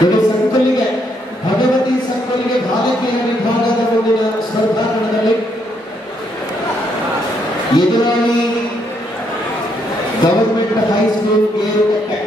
ಸಂಕುಲಿಗೆ ಭಗವತಿ ಸಂಕುಲಿಗೆ ಬಾಲಕಿಯರ ವಿಭಾಗದ ಮುಂದಿನ ಸ್ಪರ್ಧಾಂಗಣದಲ್ಲಿ ಎದುರಾಳಿ ಗವರ್ಮೆಂಟ್ ಹೈಸ್ಕೂಲ್ ಗೇರುಕಟ್ಟೆ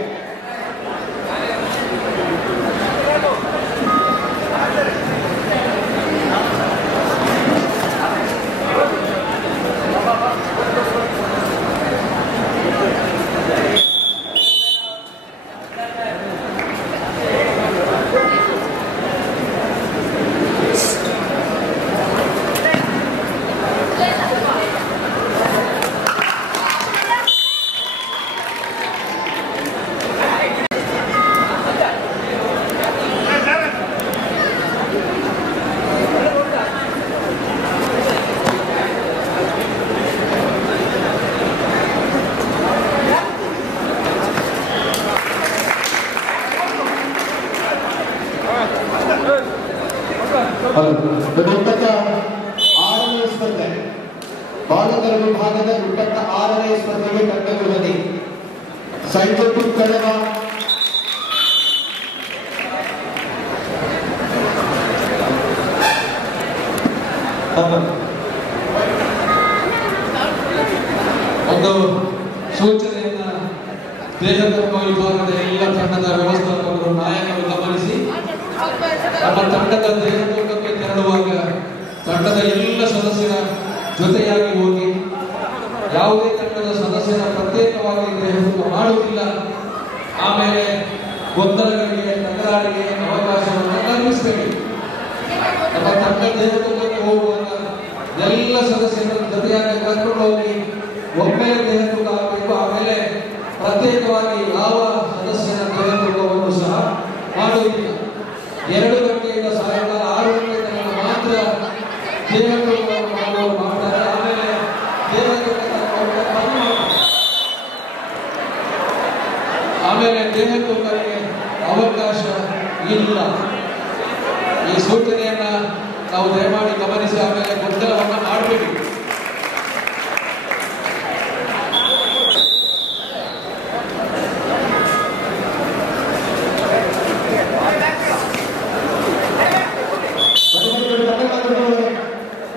ಸ್ಪರ್ಧೆ ಬಾಲಕರ ವಿಭಾಗದ 26ನೇ ಸ್ಪರ್ಧೆಗೆ ತಂಡಗಳು ಸೈಜಪುರ್ ಕಳೆವ ಒಂದು ಸೂಚನೆಯನ್ನ ದೇಹಧರ್ಮ ವಿಭಾಗದ ಎಲ್ಲ ತಂಡದ ವ್ಯವಸ್ಥಾಪಕರು ನಾಯಕರು ಗಮನಿಸಿ ನಮ್ಮ ತಂಡದ ದೇಹತೂಕಕ್ಕೆ ತೆರಳುವಾಗ ತಂಡದ ಎಲ್ಲ ಸದಸ್ಯರ ಜೊತೆಯಾಗಿ ಹೋಗಿ ಯಾವುದೇ ತಂಡದ ಸದಸ್ಯರ ಪ್ರತ್ಯೇಕವಾಗಿ ದೇಹತೂಕ ಮಾಡುವುದಿಲ್ಲ. ಆಮೇಲೆ ಗೊಂದಲಗಳಿಗೆ ತಕರಾರಿಗೆ ಅವಕಾಶವನ್ನು ಕಲ್ಪಿಸಬೇಡಿ. ನಮ್ಮ ತಂಡ ದೇಹತೂಕಕ್ಕೆ ಹೋಗುವಾಗ ಎಲ್ಲ ಸದಸ್ಯರ ಜೊತೆಯಾಗಿ ಕರ್ಕೊಂಡು ಹೋಗಿ ಒಮ್ಮೆಲೆ ದೇಹತೂಕ ಆಗಬೇಕು. ಆಮೇಲೆ ಪ್ರತ್ಯೇಕವಾಗಿ ಯಾವ ಸದಸ್ಯರ ದೇಹತೂಕವನ್ನು ಸಹ ಮಾಡುವುದಿಲ್ಲ. 2 ಗಂಟೆಯಿಂದ ಸಾಯಂಕಾಲ 6 ಗಂಟೆ ತನಕ ಮಾತ್ರ ದೇಹತೂಕವನ್ನು ಮಾಡುವವರು ಮಾಡ್ತಾರೆ. ಆಮೇಲೆ ದೇಹತೂಕಕ್ಕೆ ಅವಕಾಶ ಇಲ್ಲ. ಈ ಸೂಚನೆಯನ್ನ ನಾವು ದಯಮಾಡಿ ಗಮನಿಸಿ ಆಮೇಲೆ ಗೊಂದಲವನ್ನು ಮಾಡಬೇಡಿ.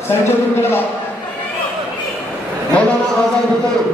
ಸೈಜಪುರ್ ಕಳೆವ ಮೌಲಾನಾ ಆಜಾದ್ ಪುತ್ತೂರು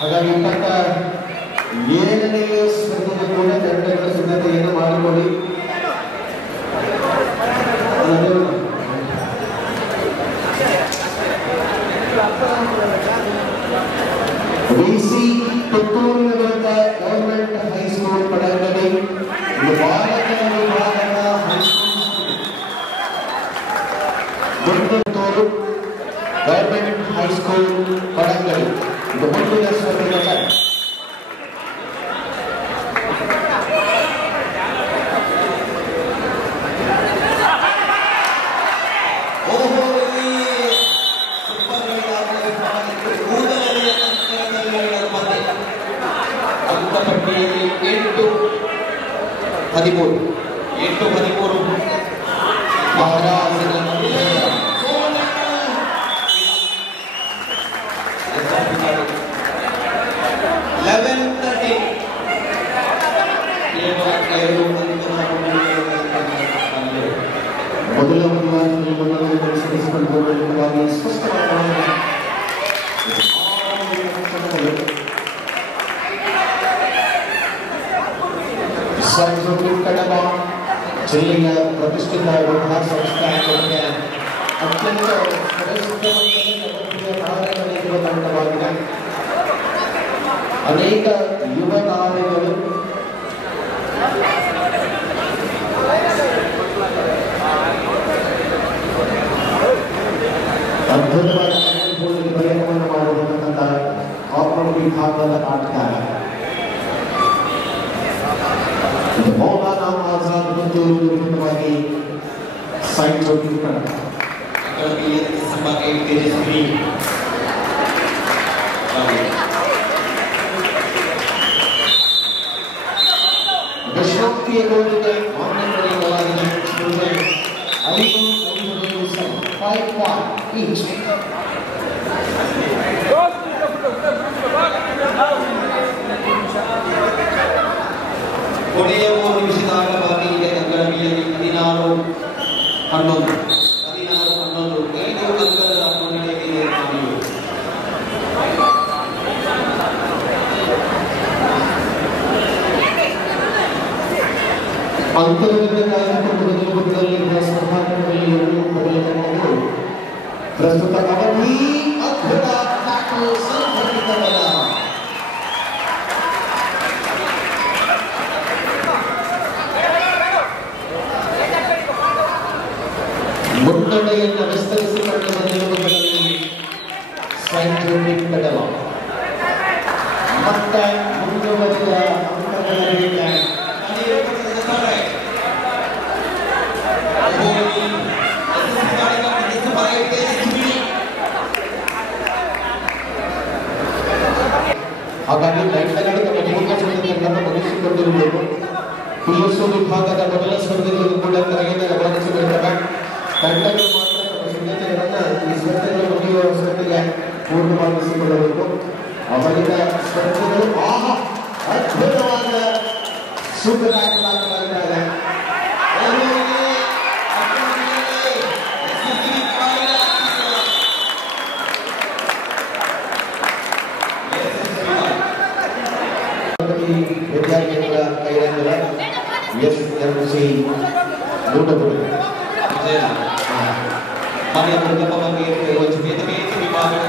ಹಾಗಾಗಿ 27ನೇ ಸ್ಪರ್ಧೆಗೆ ಕೂಡ ತಂಡಗಳ ಸಿದ್ಧತೆಯನ್ನು ಮಾಡಿಕೊಳ್ಳಿ. ಬಿಸಿ ಪುತ್ತೂರಿನ ವಿರುದ್ಧ ಗವರ್ಮೆಂಟ್ ಹೈಸ್ಕೂಲ್ ಪಡೆಯಲ್ಲಿ ಬಾಲಕರ ವಿಭಾಗದ ಹೈಸ್ಕೂಲ್ ಜಿಲ್ಲೆಯ ಪ್ರತಿಷ್ಠಿತ ವಿವಾಹ ಸಂಸ್ಥೆ ಅತ್ಯಂತ ನಡೆಯುವ ತಂಡವಾಗಿದೆ. ಅನೇಕ ಯುವ ತಾರೆಗಳು ಅದ್ಭುತವಾದ ಪ್ರಯತ್ನವನ್ನು ಮಾಡಿರತಕ್ಕಂಥ ಕಾಪರ್ ವಿಭಾಗದ ಆಟಗಾರ ಮೌಲಾನಾ ಆಜಾದ್ ಗುಂಟೂರು ವಿರುದ್ಧವಾಗಿ ಸೈಡ್ ವಿಶ್ರಾಂತಿಯ ಗೋಲಿಗೆ ಮಾನ್ಯತೆಯಾಗಿದೆ. 5 points each. ಕೊನೆಯ 3 ನಿಮಿಷದ ಆಟವಾಗಿ ಇದೆ. ಅಂಗಡಿಯಲ್ಲಿ 16-11 5 ಅಂಕದ ಮುನ್ನಡೆಯಿದೆ. ಅಂತರದಲ್ಲಿ ಕಾಯ್ದುಕೊಂಡಿರುವ ಸ್ಪರ್ಧಾಟಗಳಲ್ಲಿ ಪಡೆಯಬಹುದು. ಪ್ರಸ್ತುತ ಅವಧಿ ಅದ್ಭುತ ಟ್ಯಾಕಲ್ ಸಂಘಟಿತವಲ್ಲ. ಮುನ್ನಡೆಯನ್ನು ವಿಸ್ತರಿಸಿಕೊಳ್ಳುವ ನಿಲುವುಗಳಲ್ಲಿ ಸೈಂಟಿಫಿಕ್ ಪೆಡಲ ಮತ್ತೆ ಮುಂದುವರಿದ ಅಂಕಗಳ ಹಾಗಾಗಿ ಲೈಟ್ಗಳಲ್ಲಿ ತಮ್ಮ ಜೀವನವನ್ನು ಬದಲಿಸಿಕೊಂಡಿರಬೇಕು. ಪಿಎಸ್ಒ ವಿಭಾಗದ ಮೊದಲ ಸ್ಪರ್ಧೆಗಳು ಕೂಡ ತರಗತಿಯನ್ನು ಗಮನಿಸಿಕೊಂಡಿದ್ದಾರೆ. ತಂಡಗಳು ಮಾತ್ರ ತಮ್ಮ ಸಿದ್ಧತೆಗಳನ್ನು ಈ ಸ್ಪರ್ಧೆಗಳು ಮುಗಿಯುವ ಸ್ಪರ್ಧೆಗೆ ಪೂರ್ಣವಾಗಿಸಿಕೊಳ್ಳಬೇಕು. ಅವರಿನ ಸ್ಪರ್ಧೆಗಳು ಅದ್ಭುತವಾದ ಸೂಪರ್ ಆಟಗಾರರಾಗಿದ್ದಾರೆ. ವಿದ್ಯಾರ್ಥಿಗಳ ಕೈರಂಗದ SMC ಮೂಡಬುಡಿ ಮನೆಯ ಪ್ರತಿಭಾವಾಗಿ ವೇದಿಕೆ ವಿಭಾಗದ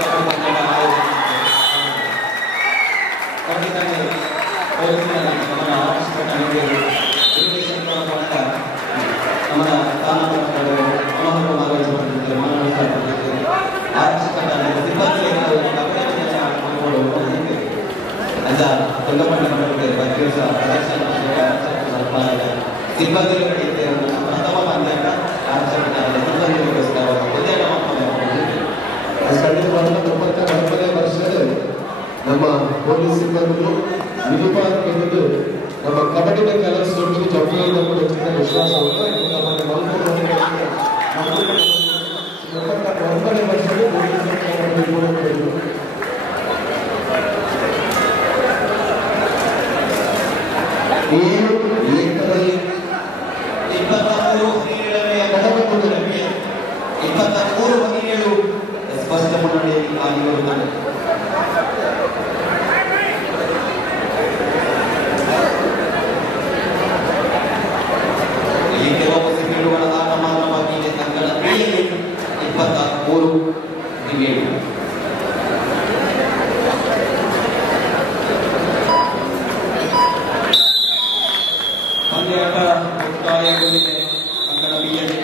ನಮ್ಮ ಪೊಲೀಸ್ ಸಿಬ್ಬಂದಿಗಳು ನಿರೂಪಕರು ನಮ್ಮ ಕಬಡ್ಡಿನ ಕಲಿಸಿಕೊಂಡು ಜವಾಬ್ದಾರಿ ಹೆಚ್ಚಿನ ವಿಶ್ವಾಸ ಸ್ಪಷ್ಟ ಮುನ್ನಡೆ ಆಗಿರುತ್ತದೆ. ಈ ಕೆಲವು ಸೆಕೆಂಡುಗಳ ಆಟ ಮಾತ್ರವಾಗಿದೆ. ತಂಡದ ಬಿಯಲ್ಲಿ 23 ದಿವ್ಯಗಳು. ಪಂದ್ಯಾಟ ಮುಕ್ತಾಯಗೊಂಡಿದೆ. ತಂಡದ ಬಿಯಲ್ಲಿ